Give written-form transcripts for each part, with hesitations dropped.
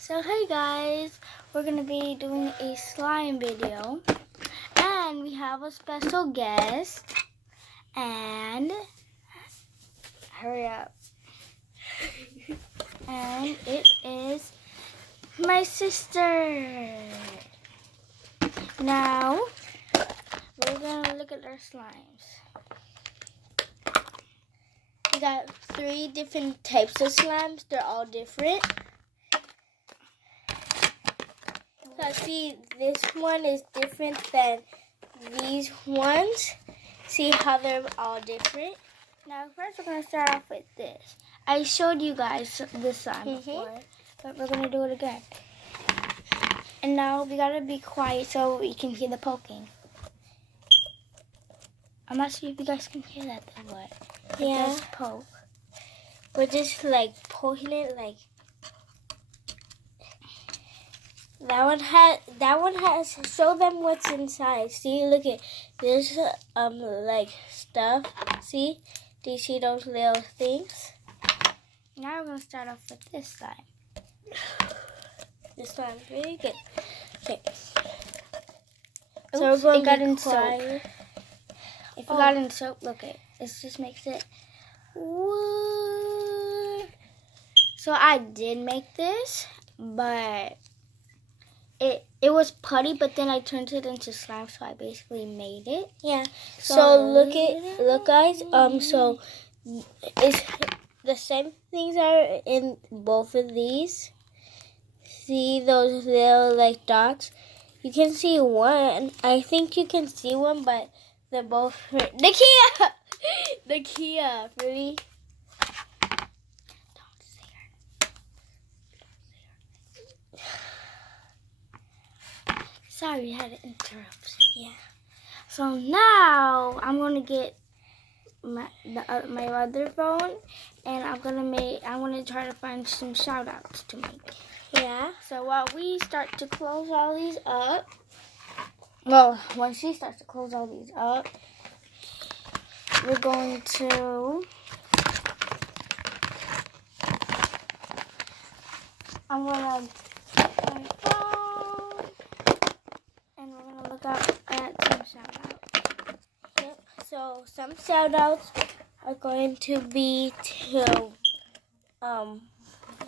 So hey guys, we're gonna be doing a slime video, and we have a special guest. And hurry up! And it is my sister. Now we're gonna look at our slimes. We got 3 different types of slimes. They're all different. So see, this one is different than these ones. See how they're all different? Now first we're going to start off with this. I showed you guys this slime before, but we're going to do it again. And now we got to be quiet so we can hear the poking. I'm not sure if you guys can hear that though, but it does poke. We're just like poking it like. That one has show them what's inside. See, look at this like stuff. See? Do you see those little things? Now we're gonna start off with this slime. This slime's really good. Okay. So we're going to be quiet. If it got in soap, look at it. This just makes it. Woo. So I did make this, but it was putty, but then I turned it into slime, so I basically made it. Yeah. So look guys, so it's the same things are in both of these. See those little like dots? You can see one. I think you can see one, but they're both Nakia! Nakia, really? Sorry, we had an interruption. Yeah. So now I'm gonna get my other phone, and I'm gonna try to find some shout outs to make. Yeah. So while we start to close all these up, well, when she starts to close all these up, we're going to. I'm gonna get my phone. And we're going to look up at some shout-outs. Yep. So some shout-outs are going to be to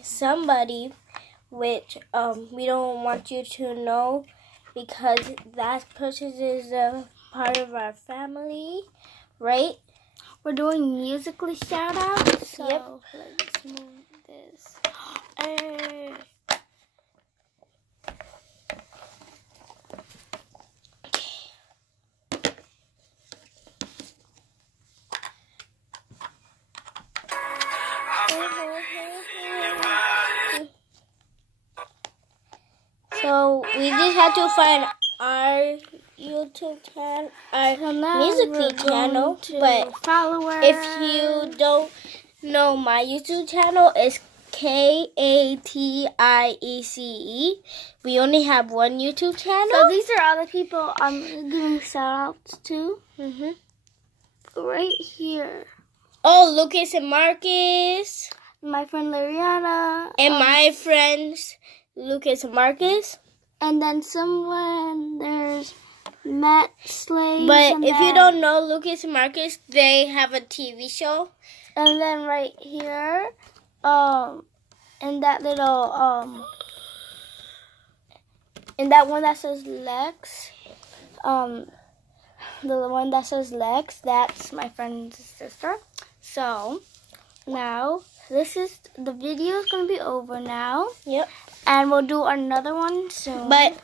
somebody which we don't want you to know because that person is a part of our family, right? We're doing musically shout-outs. So yep. Let's move this. So we just have to find our YouTube channel, our Musically channel. But if you don't know my YouTube channel, it's Katiece. We only have one YouTube channel. So these are all the people I'm giving shout outs to. Right here. Oh, Lucas and Marcus. My friend Lariana. And my friends Lucas and Marcus. And then there's Matt Slade. But if you don't know Lucas and Marcus, they have a TV show. And then right here, in that little, in that one that says Lex, the one that says Lex, that's my friend's sister. So now the video is gonna be over now. Yep. And we'll do another one soon. But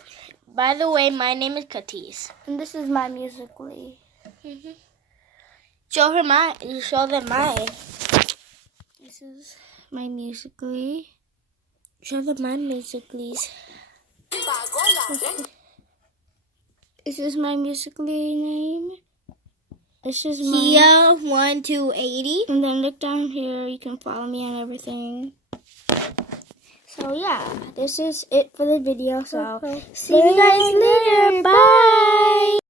by the way, my name is Katiece. And this is my Musically. Show them mine. This is my Musically. Show them my Musicallys. This is my Musically name. This is my Kia1280. And then look down here. You can follow me on everything. So yeah, this is it for the video. So see you guys later. Bye.